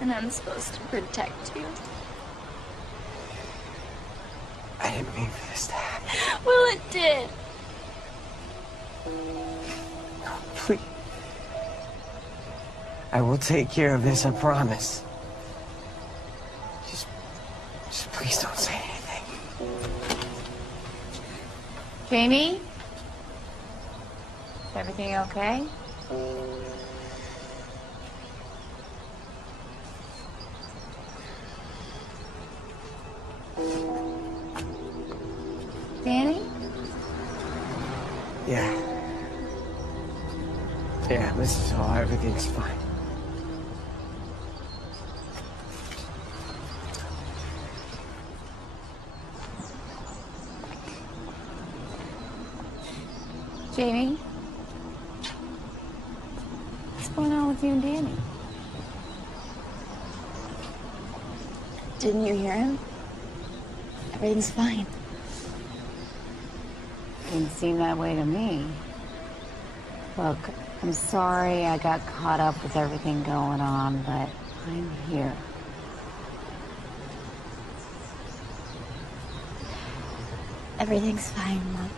And I'm supposed to protect you. I didn't mean for this to happen. Well, it did. No, please. I will take care of this, I promise. Just please don't say anything. Jamie? Is everything okay? Danny? Yeah. Yeah, Mrs. Hall, everything's fine. Jamie? What's going on with you and Danny? Didn't you hear him? Everything's fine. Didn't seem that way to me. Look, I'm sorry I got caught up with everything going on, but I'm here. Everything's fine, Mom.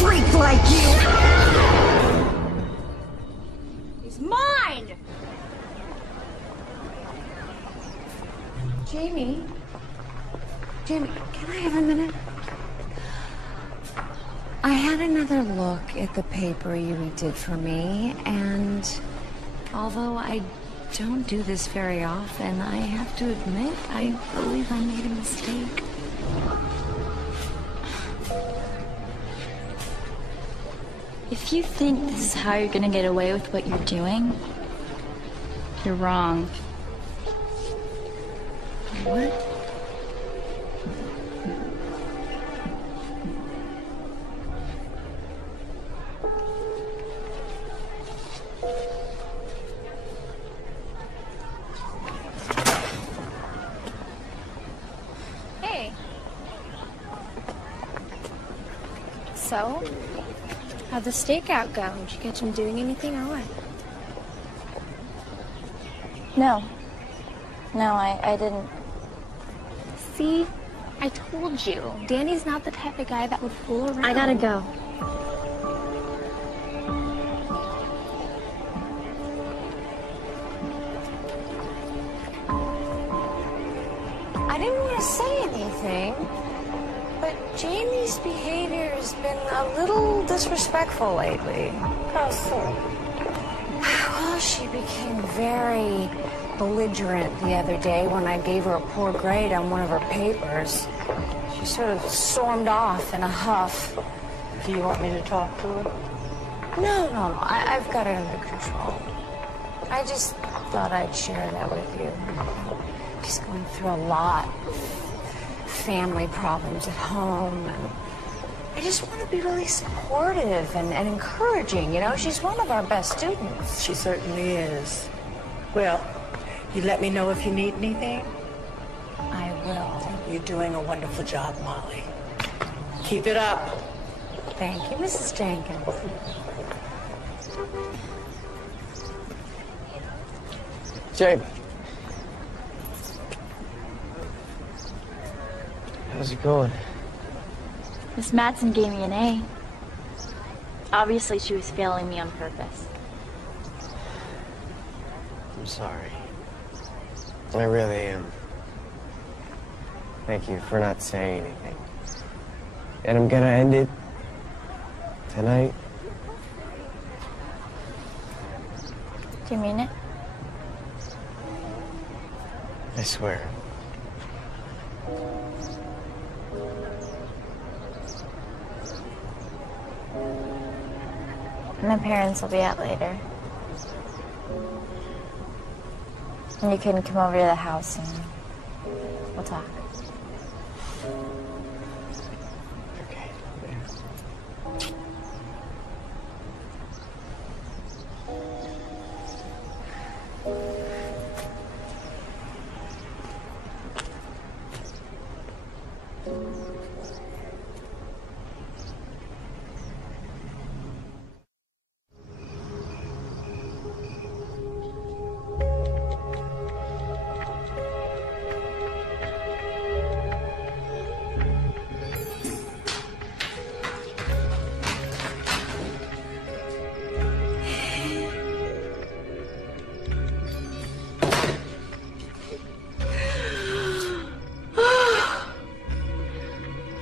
Freak like you! He's mine! Jamie? Jamie, can I have a minute? I had another look at the paper you did for me, and although I don't do this very often, I have to admit, I believe I made a mistake. If you think this is how you're gonna get away with what you're doing, you're wrong. What? Hey. So? How'd the stakeout go? Did you catch him doing anything or what? No. No, I didn't. See? I told you. Danny's not the type of guy that would fool around. I gotta go. I didn't want to say anything, but Jamie's behavior has been a little disrespectful lately. How so? Well, she became very belligerent the other day when I gave her a poor grade on one of her papers. She sort of stormed off in a huff. Do you want me to talk to her? No. I've got it under control. I just thought I'd share that with you. She's going through a lot of family problems at home, and I just want to be really supportive and encouraging, you know? She's one of our best students. She certainly is. Well, you let me know if you need anything. I will. You're doing a wonderful job, Molly. Keep it up. Thank you, Mrs. Jenkins. Jamie. How's it going? Miss Madsen gave me an A. Obviously, she was failing me on purpose. I'm sorry. I really am. Thank you for not saying anything. And I'm gonna end it tonight. Do you mean it? I swear. My parents will be out later. And you can come over to the house and we'll talk. Okay.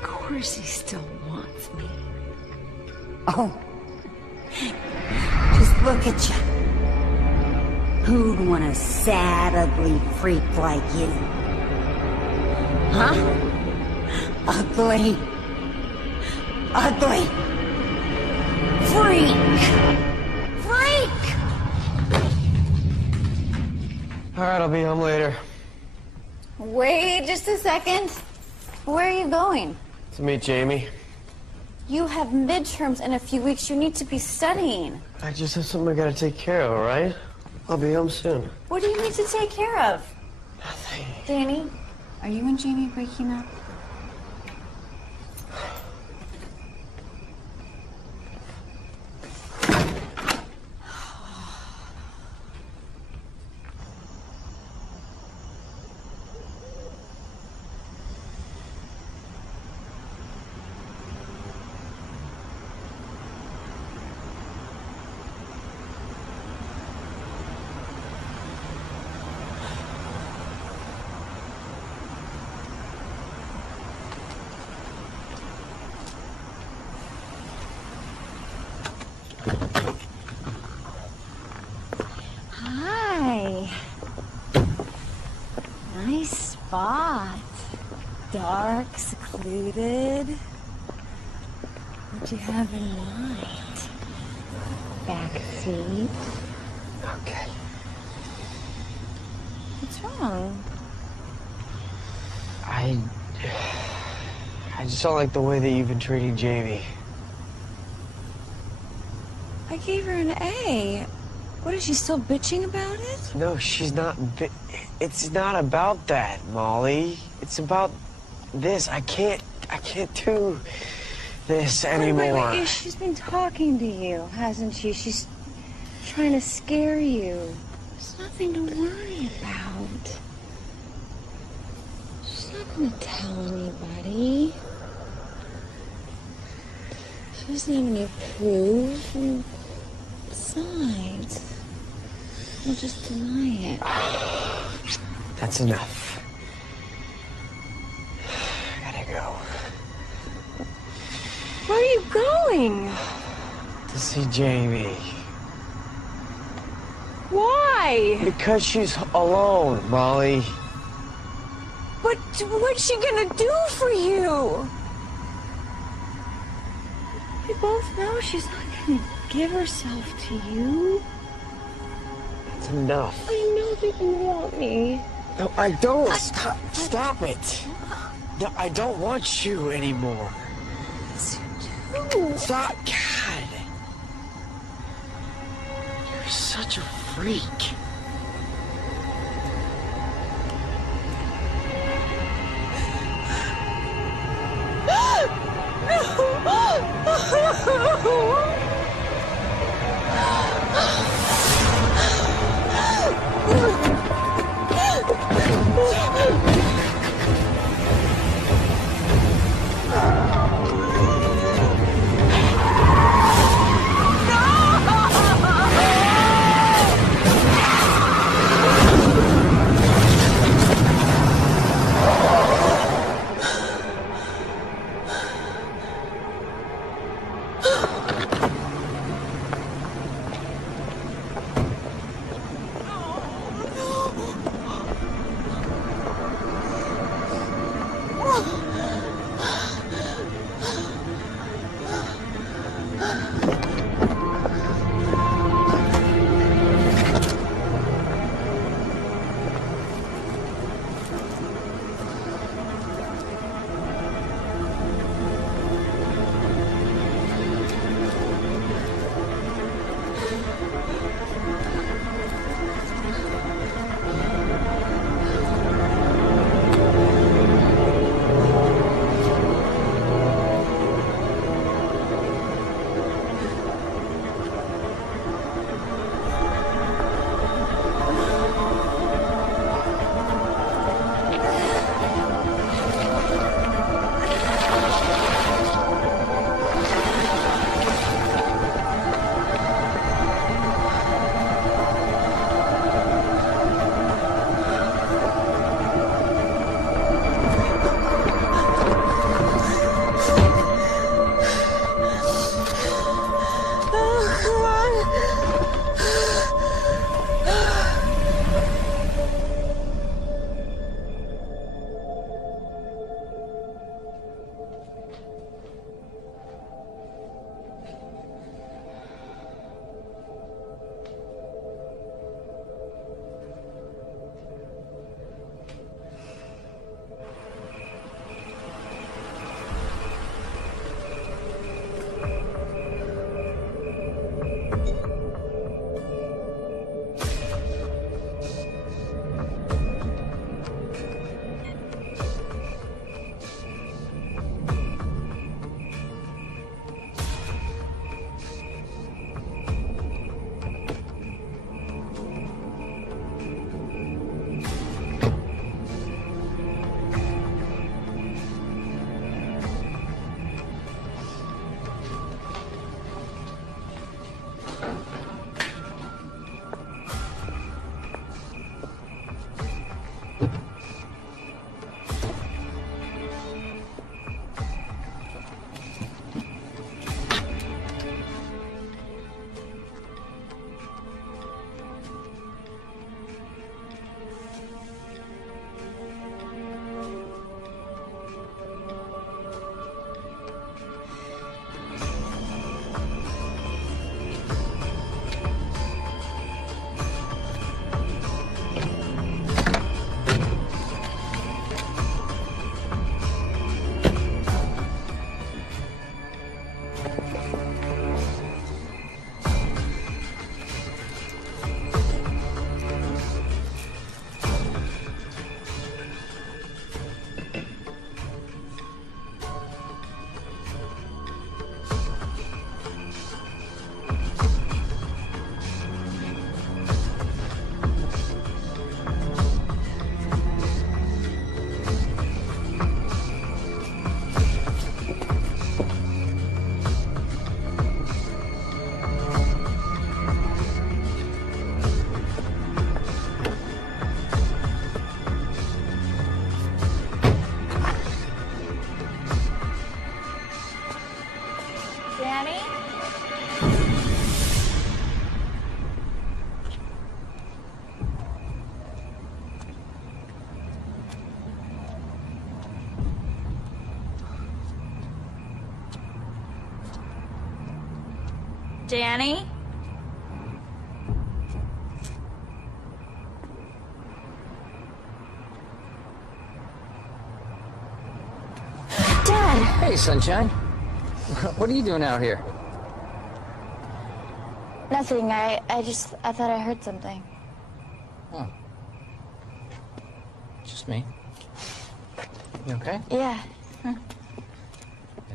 Of course he still wants me. Oh. Just look at you. Who'd want a sad, ugly freak like you? Huh? Ugly. Ugly. Freak. Freak! All right, I'll be home later. Wait just a second. Where are you going? To meet Jamie. You have midterms in a few weeks. You need to be studying. I just have something I gotta take care of, all right? I'll be home soon. What do you need to take care of? Nothing. Danny, are you and Jamie breaking up? Hi. Nice spot. Dark, secluded. What do you have in mind? Back seat. Okay. What's wrong? I just don't like the way that you've been treating Jamie. I gave her an A. What, is she still bitching about it? No, she's not. It's not about that, Molly. It's about this. I can't do this anymore. Wait, she's been talking to you, hasn't she? She's trying to scare you. There's nothing to worry about. She's not gonna tell anybody. She doesn't have any proof, and besides, we'll just deny it. That's enough. I gotta go. Where are you going? To see Jamie. Why? Because she's alone, Molly. But what's she gonna do for you? We both know she's not gonna give herself to you. It's enough. I know that you want me. No, I don't. Stop it. No, I don't want you anymore. Yes, you do. Stop. God. You're such a freak. No. Danny? Dad! Hey, sunshine. What are you doing out here? Nothing. I thought I heard something. Oh. Just me. You okay? Yeah. I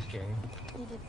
scared you? You did.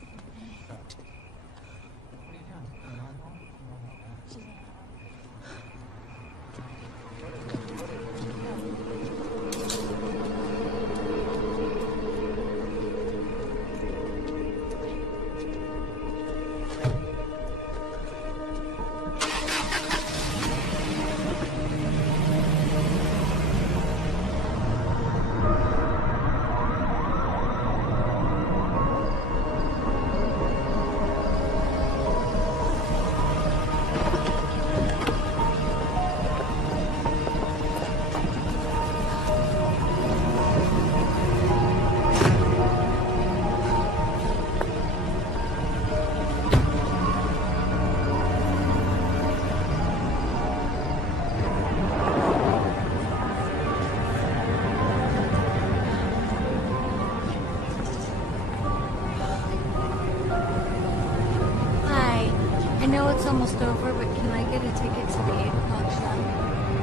I know it's almost over, but can I get a ticket to the 8 o'clock show?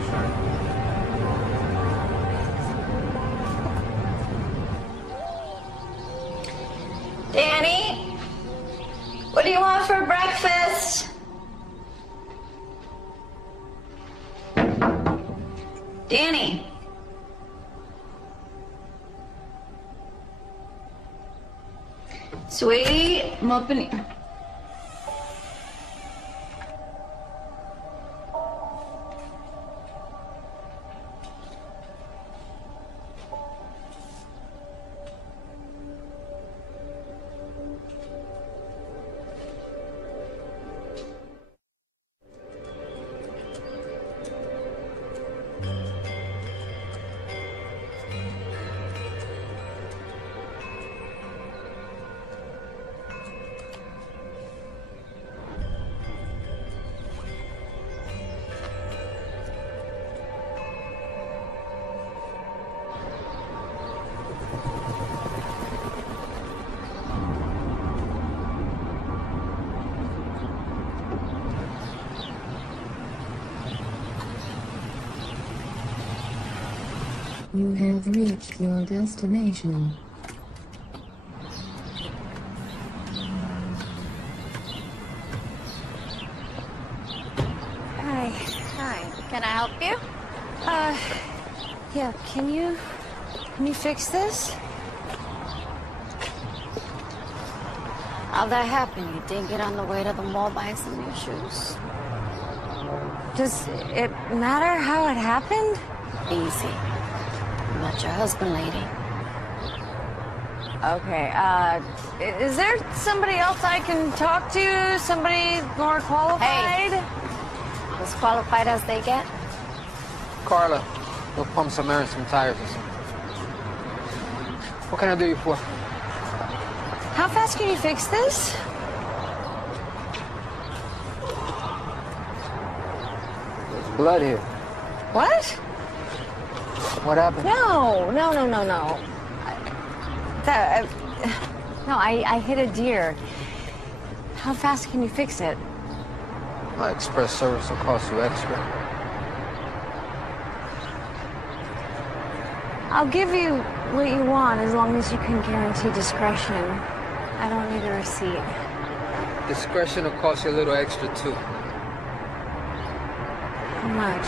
Sure. Danny? What do you want for breakfast? Danny? Sweetie, I'm opening. You have reached your destination. Hi. Hi. Can I help you? Yeah, can you fix this? How'd that happen? You didn't get on the way to the mall buying some new shoes? Does it matter how it happened? Easy. Not your husband, lady. Okay, is there somebody else I can talk to? Somebody more qualified? Hey. As qualified as they get? Carla, we'll pump some air and some tires or something. What can I do you for? How fast can you fix this? There's blood here. What? What happened? No. I hit a deer. How fast can you fix it? My express service will cost you extra. I'll give you what you want as long as you can guarantee discretion. I don't need a receipt. Discretion will cost you a little extra, too. How much?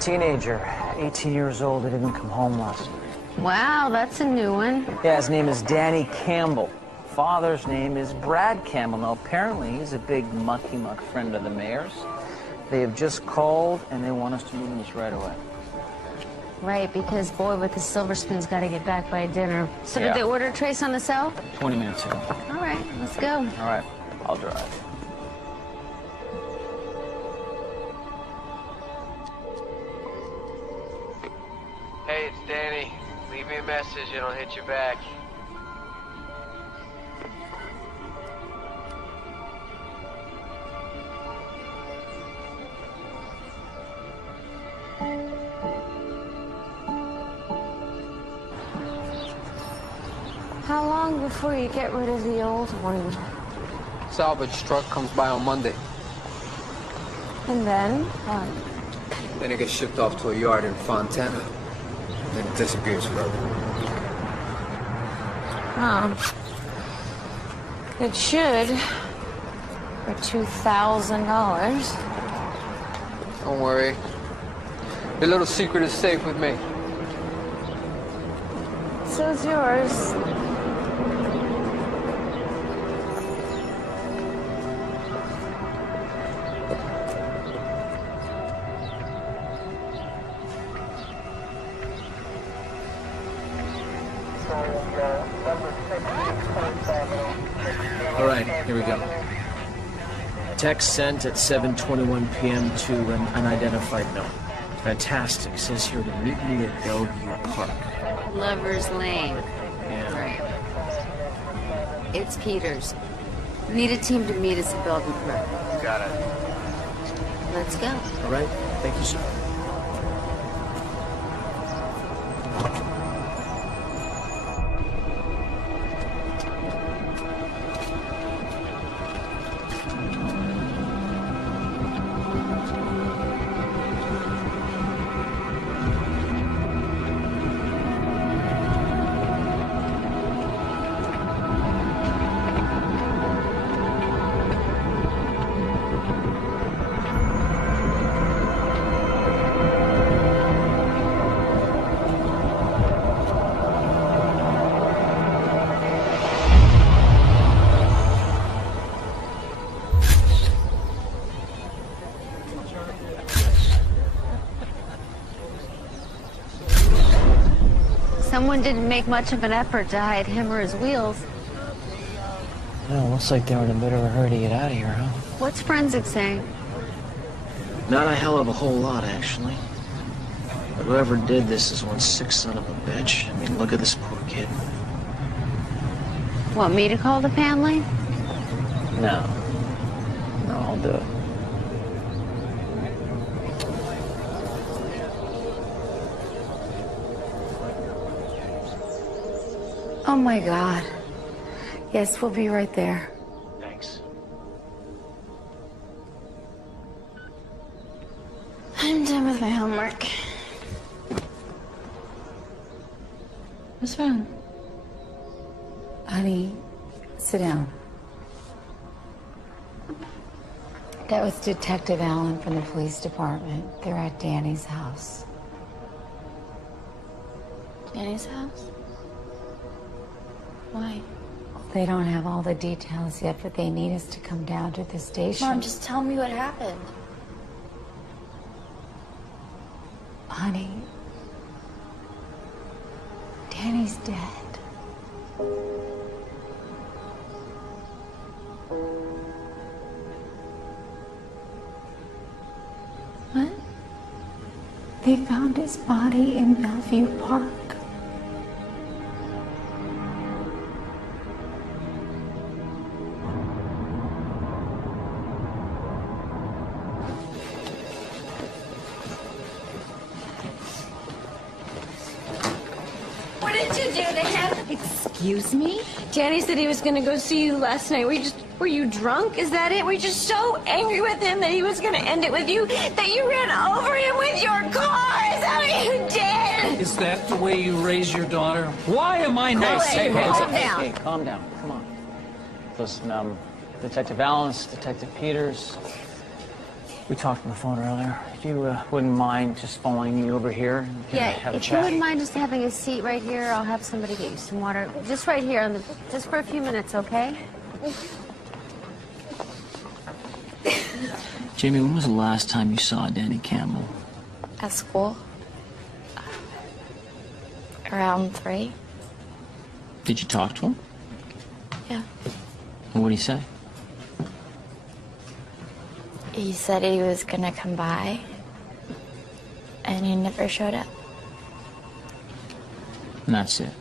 Teenager, 18 years old, who didn't come home last night. Wow, that's a new one. Yeah, his name is Danny Campbell. Father's name is Brad Campbell. Now, apparently, he's a big mucky-muck friend of the mayor's. They have just called, and they want us to move this right away. Right, because boy with the silver spoon's got to get back by dinner. So Yeah. Did they order trace on the cell? 20 minutes ago. All right, let's go. All right, I'll drive. Hey, it's Danny. Leave me a message and I'll hit you back. How long before you get rid of the old one? Salvage truck comes by on Monday. And then what? Then it gets shipped off to a yard in Fontana. Then it disappears forever. Oh. It should. For $2,000. Don't worry. Your little secret is safe with me. So's yours. All right, here we go. Text sent at 7:21 p.m. to an unidentified note. Fantastic. Says here to meet me at Bellevue Park. Lover's Lane. Yeah. Right. It's Peters. Need a team to meet us at Bellevue Park. Got it. Let's go. All right. Thank you, sir. Someone didn't make much of an effort to hide him or his wheels. Well, looks like they were in a bit of a hurry to get out of here, huh? What's forensics saying? Not a hell of a whole lot, actually. But whoever did this is one sick son of a bitch. I mean, look at this poor kid. Want me to call the family? No. No, I'll do it. Oh my God. Yes, we'll be right there. Thanks. I'm done with my homework. What's wrong? Honey, sit down. That was Detective Allen from the police department. They're at Danny's house. Danny's house? Why? They don't have all the details yet, but they need us to come down to the station. Mom, just tell me what happened. Honey, Danny's dead. What? They found his body in Bellevue Park. What did you do to him? Excuse me? Danny said he was gonna go see you last night. Were you drunk? Is that it? Were you just so angry with him that he was gonna end it with you that you ran over him with your car? Is that what you did? Is that the way you raise your daughter? Why am I not safe? Calm down. Hey, calm down. Come on. Listen, Detective Allen's, Detective Peters. We talked on the phone earlier. If you wouldn't mind just following me over here, and Yeah, have a if you chat. wouldn't mind just having a seat right here, I'll have somebody get you some water. Just right here, just for a few minutes, okay? Jamie, when was the last time you saw Danny Campbell? At school. Around 3. Did you talk to him? Yeah. And what did he say? He said he was gonna come by, and he never showed up. And that's it.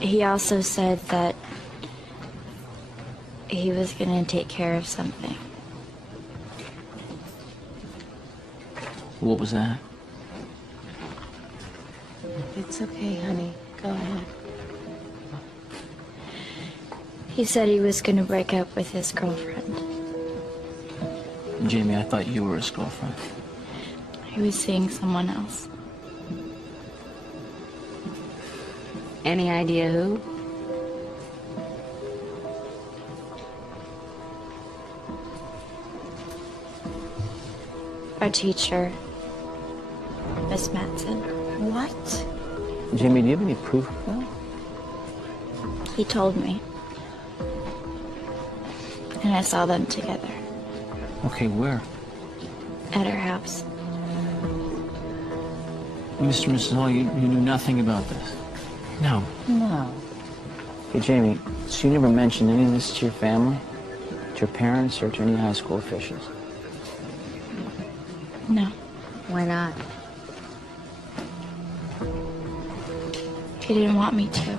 He also said that he was gonna take care of something. What was that? It's okay, honey. Go ahead. He said he was gonna break up with his girlfriend. Jamie, I thought you were his girlfriend. He was seeing someone else. Any idea who? Our teacher, Miss Matson. What? Jamie, do you have any proof of that? He told me. And I saw them together Okay, where? at her house. Mr. and Mrs. Hall, you knew nothing about this? No. No. Hey, Jamie, so you never mentioned any of this to your family? To your parents or to any high school officials? No. Why not? He didn't want me to.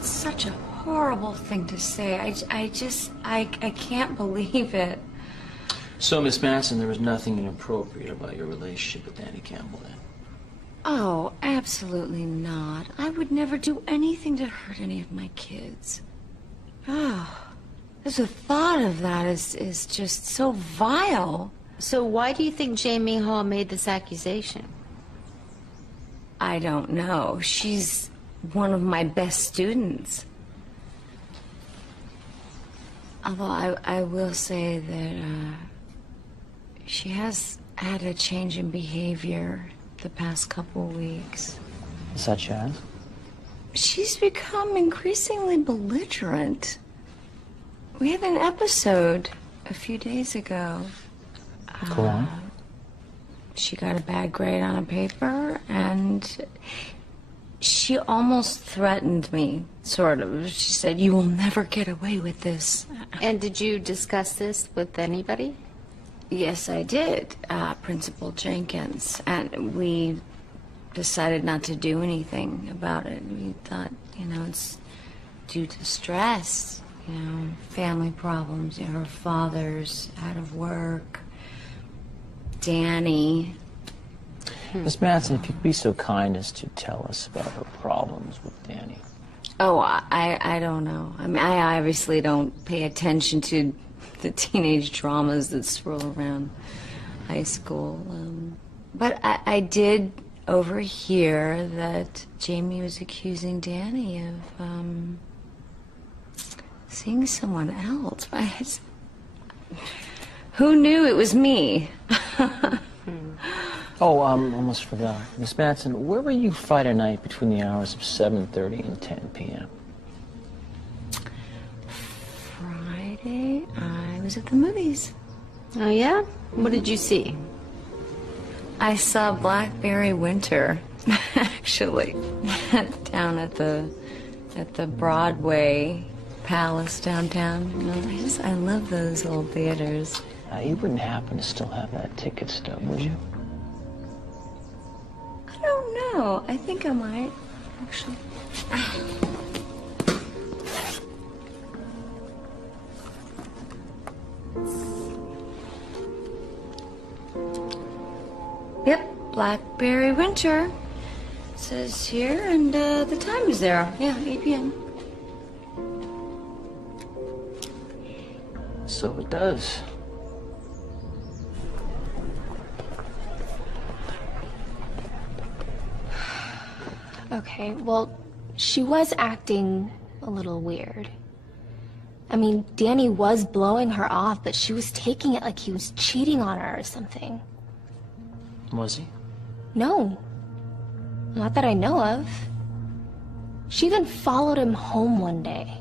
Such a horrible thing to say. I can't believe it. So, Miss Matson, there was nothing inappropriate about your relationship with Danny Campbell then? Oh, absolutely not. I would never do anything to hurt any of my kids. Oh, the thought of that is just so vile. So why do you think Jamie Hall made this accusation? I don't know. She's one of my best students. Although I will say that she has had a change in behavior the past couple weeks. Such as? She's become increasingly belligerent. We had an episode a few days ago. Go on. She got a bad grade on a paper, and she almost threatened me, sort of. She said, "You will never get away with this." And did you discuss this with anybody? Yes, I did, Principal Jenkins. And we decided not to do anything about it. We thought, it's due to stress, family problems. Her father's out of work. Danny. Miss Matson, if you'd be so kind as to tell us about her problems with Danny. Oh, I don't know. I mean, I obviously don't pay attention to the teenage dramas that swirl around high school. But I did overhear that Jamie was accusing Danny of seeing someone else. Who knew it was me? Oh, almost forgot. Miss Matson, where were you Friday night between the hours of 7:30 and 10 p.m.? Friday, I was at the movies. Oh, yeah? What did you see? I saw Blackberry Winter, actually, down at the Broadway Palace downtown. I love those old theaters. You wouldn't happen to still have that ticket stub, would you? I don't know. I think I might, actually. Yep, Blackberry Winter. It says here, and the time is there. Yeah, 8 p.m. So it does. Okay, well, she was acting a little weird. I mean, Danny was blowing her off, but she was taking it like he was cheating on her or something. Was he? No. Not that I know of. She even followed him home one day.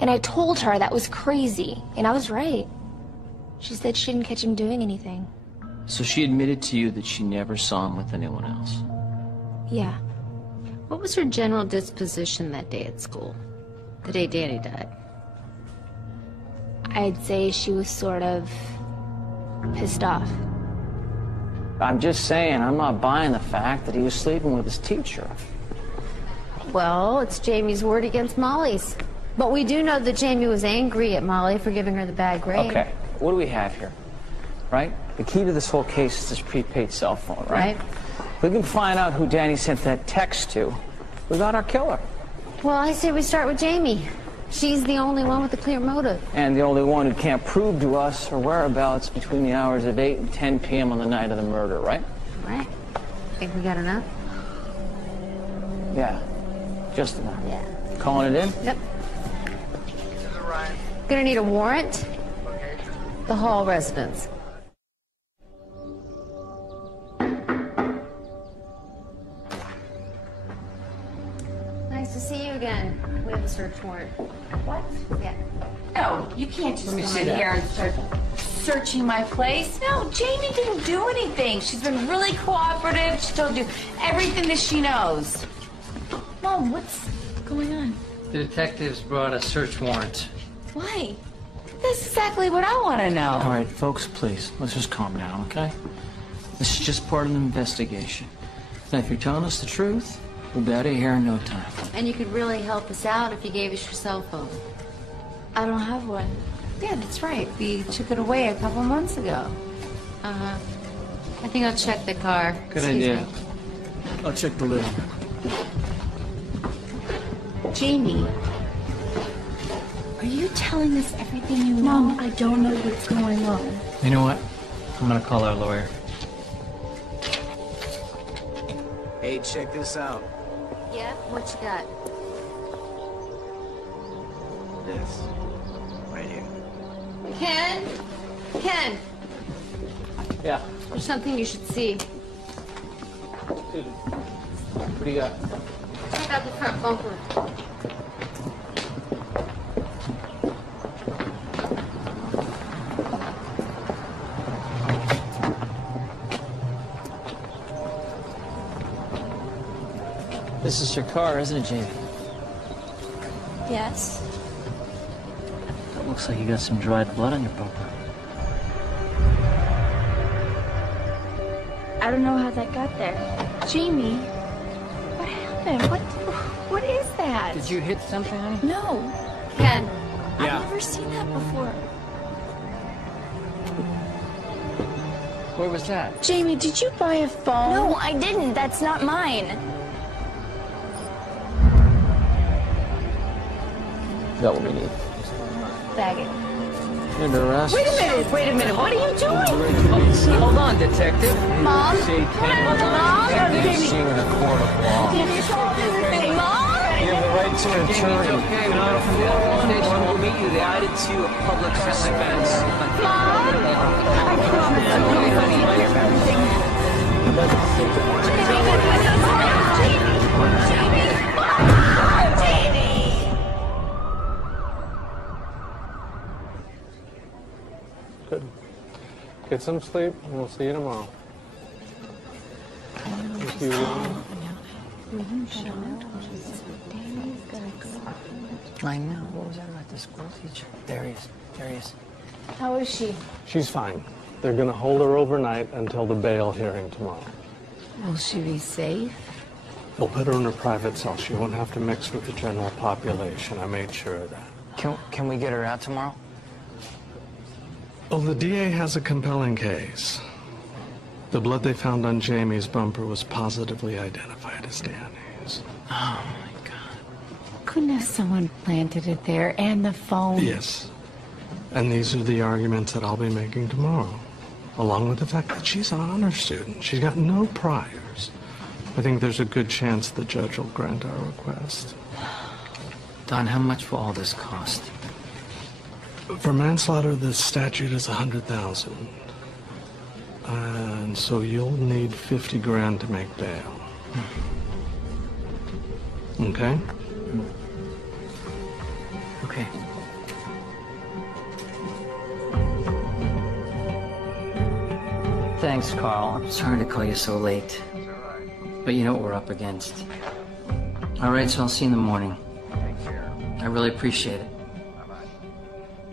And I told her that was crazy, and I was right. She said she didn't catch him doing anything. So she admitted to you that she never saw him with anyone else? Yeah. What was her general disposition that day at school? The day Danny died? I'd say she was sort of pissed off. I'm just saying, I'm not buying the fact that he was sleeping with his teacher. Well, it's Jamie's word against Molly's. But we do know that Jamie was angry at Molly for giving her the bad grade. Okay, what do we have here? Right? The key to this whole case is this prepaid cell phone, right? We can find out who Danny sent that text to. We got our killer. Well, I say we start with Jamie. She's the only one with a clear motive. And the only one who can't prove to us her whereabouts between the hours of 8 and 10 p.m. on the night of the murder, right? Right. Think we got enough? Yeah, just enough. Yeah. Calling it in? Yep. Gonna need a warrant. The Hall residence. Nice to see you again. We have a search warrant. What? Yeah. No, you can't just Let me come see in that. here and start searching my place. No, Jamie didn't do anything. She's been really cooperative. She told you everything that she knows. Mom, what's going on? The detectives brought a search warrant. Why? That's exactly what I want to know. All right, folks, please, let's just calm down, okay? This is just part of the investigation. Now, if you're telling us the truth, we'll be out of here in no time. And you could really help us out if you gave us your cell phone. I don't have one. Yeah, that's right. We took it away a couple months ago. Uh-huh. I think I'll check the car. Good Excuse idea. me. I'll check the lid. Jamie, are you telling us everything you know? Mom, I don't know what's going on. You know what? I'm gonna call our lawyer. Hey, check this out. Yeah? What you got? This. Right here. Ken? Ken, Yeah. there's something you should see. What do you got? Check out the front bumper. This is your car, isn't it, Jamie? Yes? It looks like you got some dried blood on your bumper. I don't know how that got there. Jamie, what happened? What is that? Did you hit something, honey? No. Ken. Yeah. I've never seen that before. Where was that? Jamie, did you buy a phone? No, I didn't. That's not mine. Is that what we need? Bag it. You're under arrest. Wait a minute. What are you doing? Hold on, detective. Mom? See, Mom? see you in a court of law. Mom? You have the right to an Jamie, it's attorney. okay. We're not from the station. We'll meet you there. Invited to a public offense. Good. Get some sleep, and we'll see you tomorrow. Thank you. I know. What was that about the school teacher? There he is. There he is. How is she? She's fine. They're going to hold her overnight until the bail hearing tomorrow. Will she be safe? They'll put her in a private cell. She won't have to mix with the general population. I made sure of that. Can we get her out tomorrow? Well, the DA has a compelling case. The blood they found on Jamie's bumper was positively identified as Danny's. Oh, my God. Couldn't have someone planted it there and the phone? Yes. And these are the arguments that I'll be making tomorrow, along with the fact that she's an honor student. She's got no priors. I think there's a good chance the judge will grant our request. Don, how much will all this cost? For manslaughter, the statute is $100,000. And so you'll need 50 grand to make bail. Okay? Okay. Thanks, Carl. I'm sorry to call you so late. But you know what we're up against. All right, so I'll see you in the morning. I really appreciate it.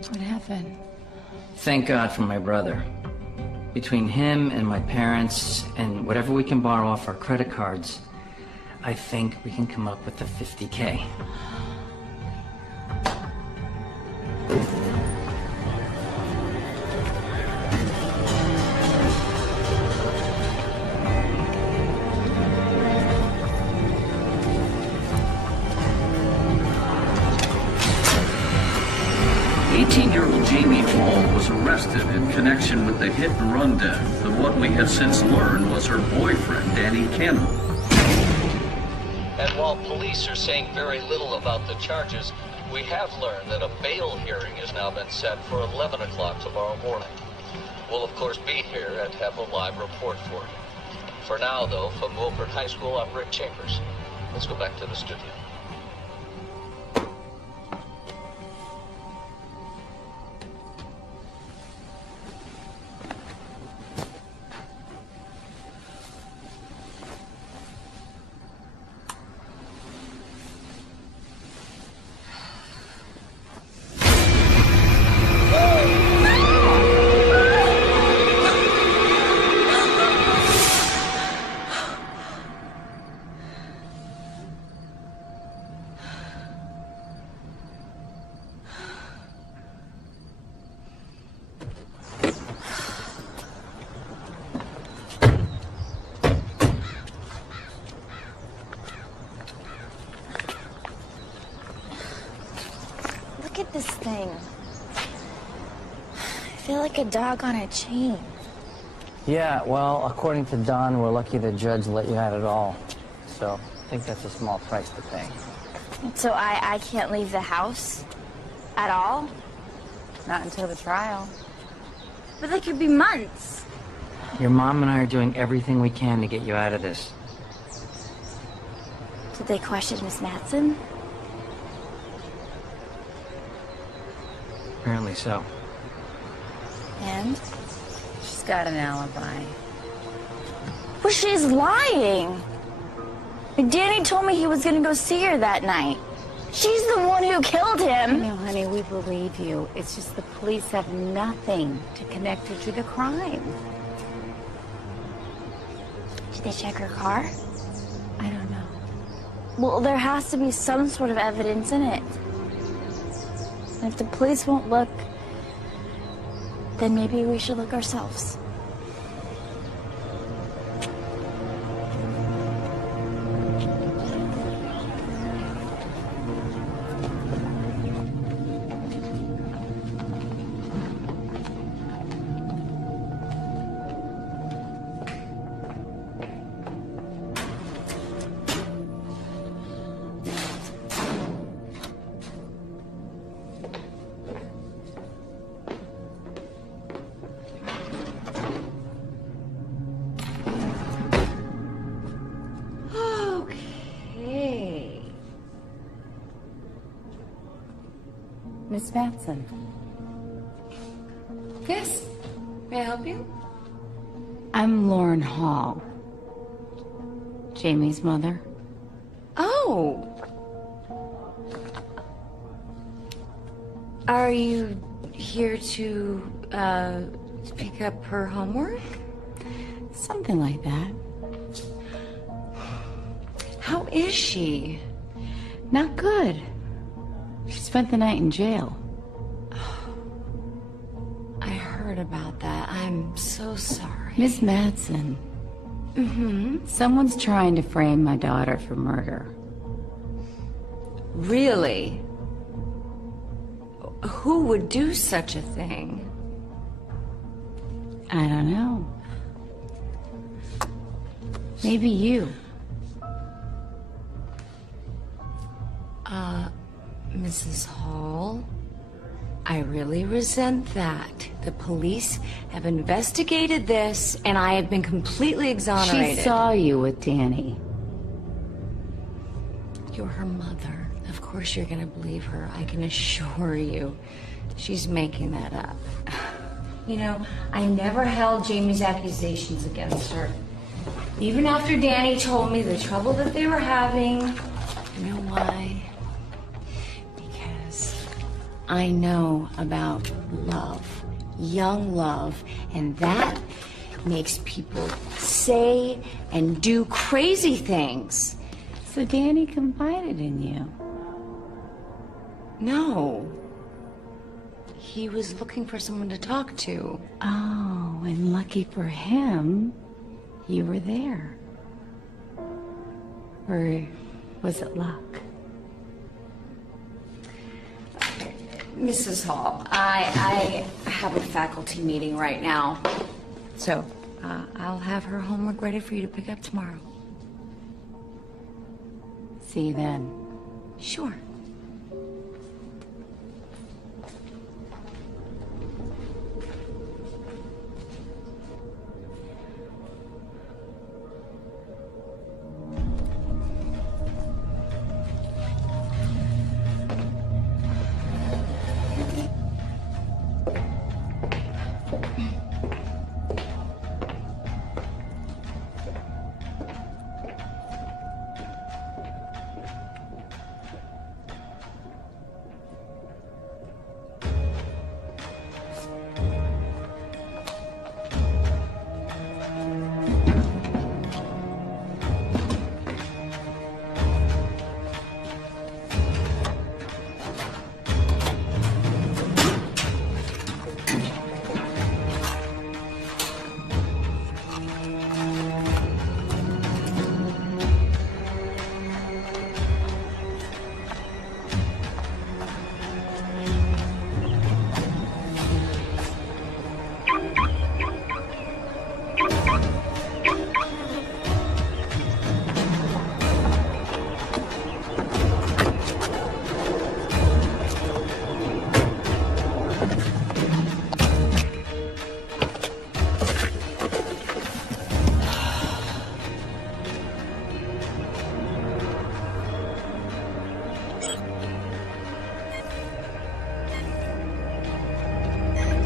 What happened? Thank God for my brother. Between him and my parents and whatever we can borrow off our credit cards, I think we can come up with the $50K. Jamie Hall was arrested in connection with the hit-and-run death of what we have since learned was her boyfriend, Danny Campbell. And while police are saying very little about the charges, we have learned that a bail hearing has now been set for 11 o'clock tomorrow morning. We'll of course be here and have a live report for you. For now, though, from Wilford High School, I'm Rick Chambers. Let's go back to the studio. Look at this thing. I feel like a dog on a chain. Yeah, well, according to Don, we're lucky the judge let you have it all. So I think that's a small price to pay. So I can't leave the house? At all? Not until the trial. But that could be months. Your mom and I are doing everything we can to get you out of this. Did they question Miss Matson? Apparently so. And? She's got an alibi. Well, she's lying. Danny told me he was gonna go see her that night. She's the one who killed him. No, honey, we believe you. It's just the police have nothing to connect her to the crime. Did they check her car? I don't know. Well, there has to be some sort of evidence in it. And if the police won't look, then maybe we should look ourselves. Miss Matson. Yes. May I help you? I'm Lauren Hall. Jamie's mother. Oh. Are you here to pick up her homework? Something like that. How is she? Not good. She spent the night in jail. I heard about that. I'm so sorry. Miss Matson. Mm-hmm. Someone's trying to frame my daughter for murder. Really? Who would do such a thing? I don't know. Maybe you. Mrs. Hall, I really resent that. The police have investigated this, and I have been completely exonerated. She saw you with Danny. You're her mother, of course you're gonna believe her. I can assure you. She's making that up. You know, I never held Jamie's accusations against her. Even after Danny told me the trouble that they were having. You know why? Because I know about love. Young love. And that makes people say and do crazy things. So Danny confided in you. No. He was looking for someone to talk to. Oh, and lucky for him, you were there. Or was it luck? Mrs. Hall, I have a faculty meeting right now. So, I'll have her homework ready for you to pick up tomorrow. See you then. Sure.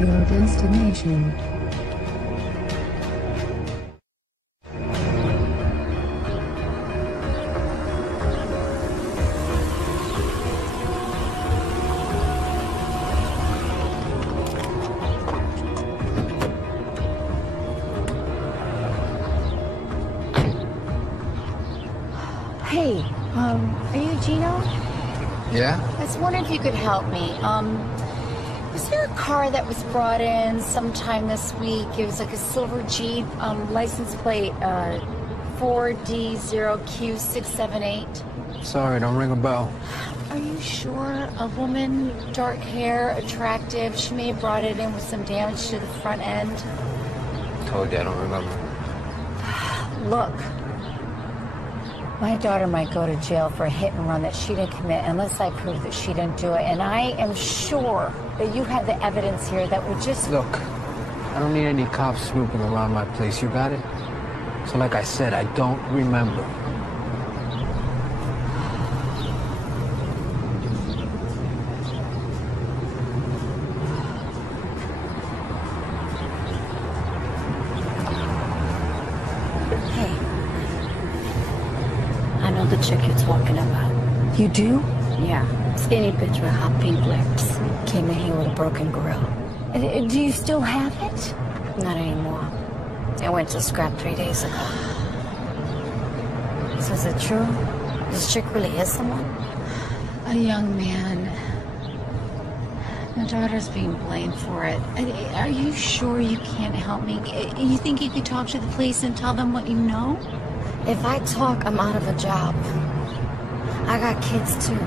Your destination. Hey, are you Gino? Yeah? I was wondering if you could help me. Was there a car that was brought in sometime this week? It was like a silver Jeep, license plate, 4D0Q678. Sorry, don't ring a bell. Are you sure? A woman, dark hair, attractive. She may have brought it in with some damage to the front end. Told you I don't remember. Look, my daughter might go to jail for a hit and run that she didn't commit unless I prove that she didn't do it. And I am sure that you have the evidence here that would just... Look, I don't need any cops snooping around my place. You got it? So like I said, I don't remember. The chick you're talking about. You do? Yeah. Skinny bitch with hot pink lips. Came in here with a broken grill. Do you still have it? Not anymore. I went to scrap 3 days ago. So is it true? This chick really is someone? A young man. My daughter's being blamed for it. Are you sure you can't help me? You think you could talk to the police and tell them what you know? If I talk, I'm out of a job. I got kids too.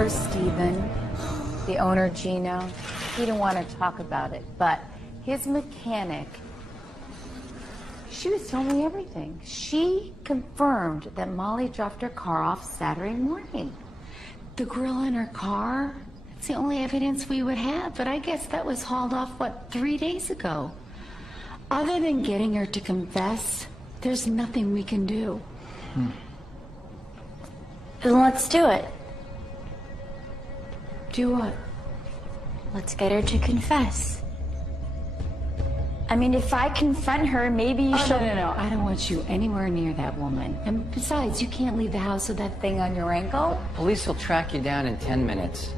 owner, Stephen, the owner, Gino, he didn't want to talk about it, but his mechanic, she was telling me everything. She confirmed that Molly dropped her car off Saturday morning. The grill in her car, it's the only evidence we would have, but I guess that was hauled off, what, 3 days ago? Other than getting her to confess, there's nothing we can do. Then let's do it. Do what? Let's get her to confess. I mean, if I confront her, maybe she'll... No. I don't want you anywhere near that woman. And besides, you can't leave the house with that thing on your ankle. Police will track you down in 10 minutes.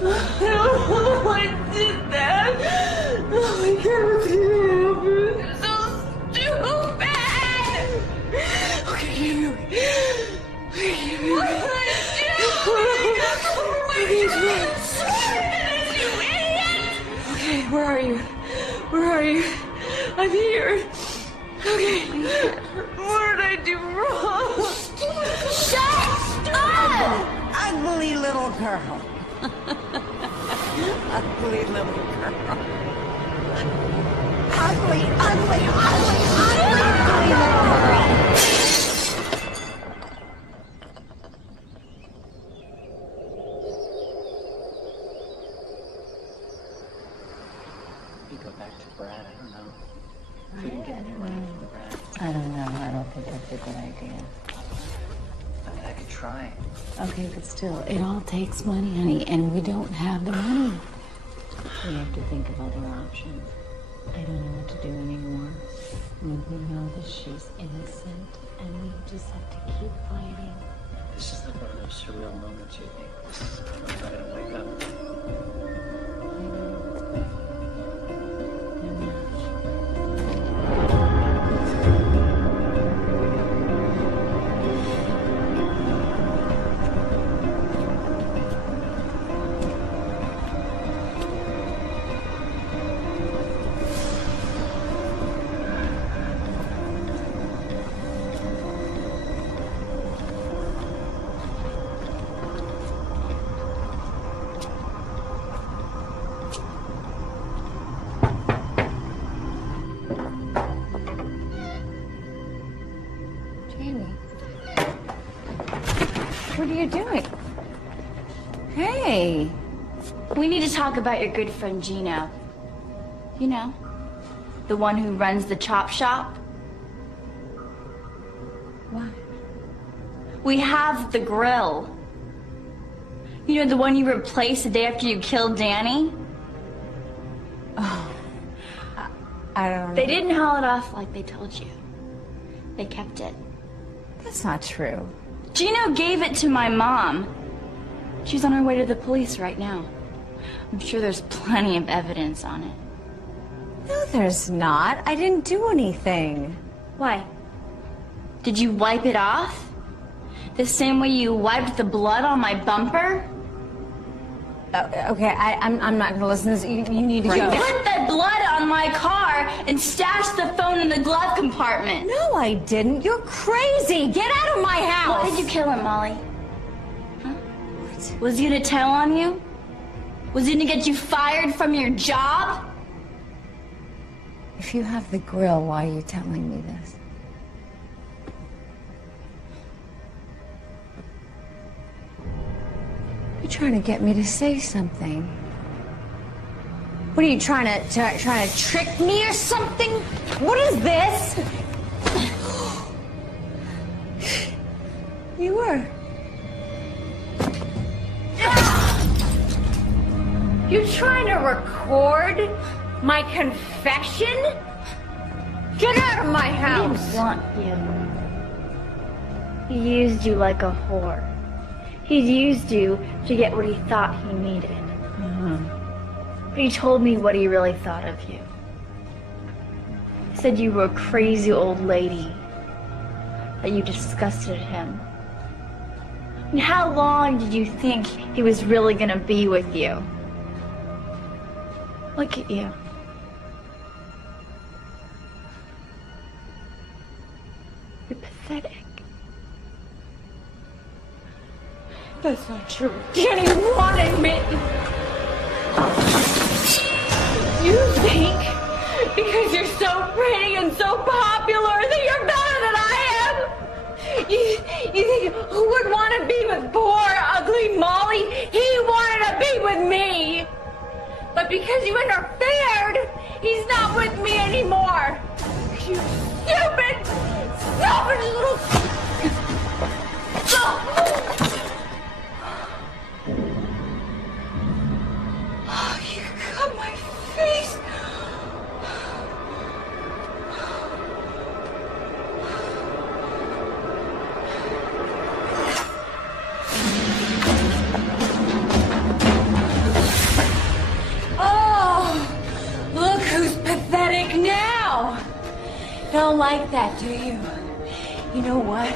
I did that. Oh my God, what's gonna happen? So stupid. Okay, what did I do? You idiot! Okay, where are you? Where are you? I'm here. Okay. What did I do wrong? Shut up! Ugly little girl. Ugly little girl. Ugly, ugly, ugly, ugly little girl. You go back to Brad, I don't know. If we can get anywhere from Brad. I don't know. I don't think that's a good idea. I mean, I could try. Okay, but still, it all takes money, honey, and we don't have the money. We have to think of other options. I don't know what to do anymore. We know that she's innocent, and we just have to keep fighting. This is like one of those surreal moments you think, this is I'm not gonna wake up. What are you doing? Hey! We need to talk about your good friend Gino. You know, the one who runs the chop shop. What? We have the grill. You know, the one you replaced the day after you killed Danny? Oh, I don't know. They didn't haul it off like they told you. They kept it. That's not true. Gino gave it to my mom. She's on her way to the police right now. I'm sure there's plenty of evidence on it. No, there's not. I didn't do anything. Why? Did you wipe it off? The same way you wiped the blood on my bumper? Okay, I'm not gonna listen to this. You need to You go. put the blood on my car and stashed the phone in the glove compartment. No, I didn't. You're crazy. Get out of my house. Why did you kill him, Molly? Huh? Was he gonna tell on you? Was he gonna get you fired from your job? If you have the grill, why are you telling me this? You're trying to get me to say something. What are you trying to trick me or something? What is this? You were. You trying to record my confession? Get out of my house! He didn't want you. He used you like a whore. He used you to get what he thought he needed. But he told me what he really thought of you. He said you were a crazy old lady. That you disgusted him. And how long did you think he was really gonna be with you? Look at you. You're pathetic. That's not true. Danny wanted me. You think because you're so pretty and so popular that you're better than I am? You think who would want to be with poor, ugly Molly? He wanted to be with me. But because you interfered, he's not with me anymore. You stupid, selfish little... Oh, you cut my face. Oh, look who's pathetic now. Don't like that, do you? You know what?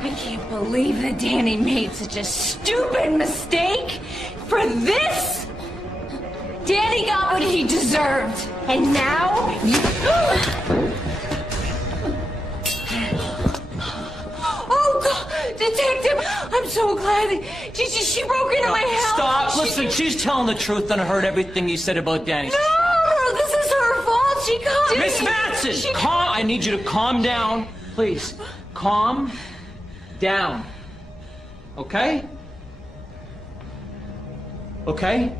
I can't believe that Danny made such a stupid mistake. For this, Danny got what he deserved. And now you... Oh, God, Detective, I'm so glad that she broke into my house. Stop. Listen, she's telling the truth and I heard everything you said about Danny. No, this is her fault. She caught me. Miss Matson, I need you to calm down, please. Calm down. Okay? Okay?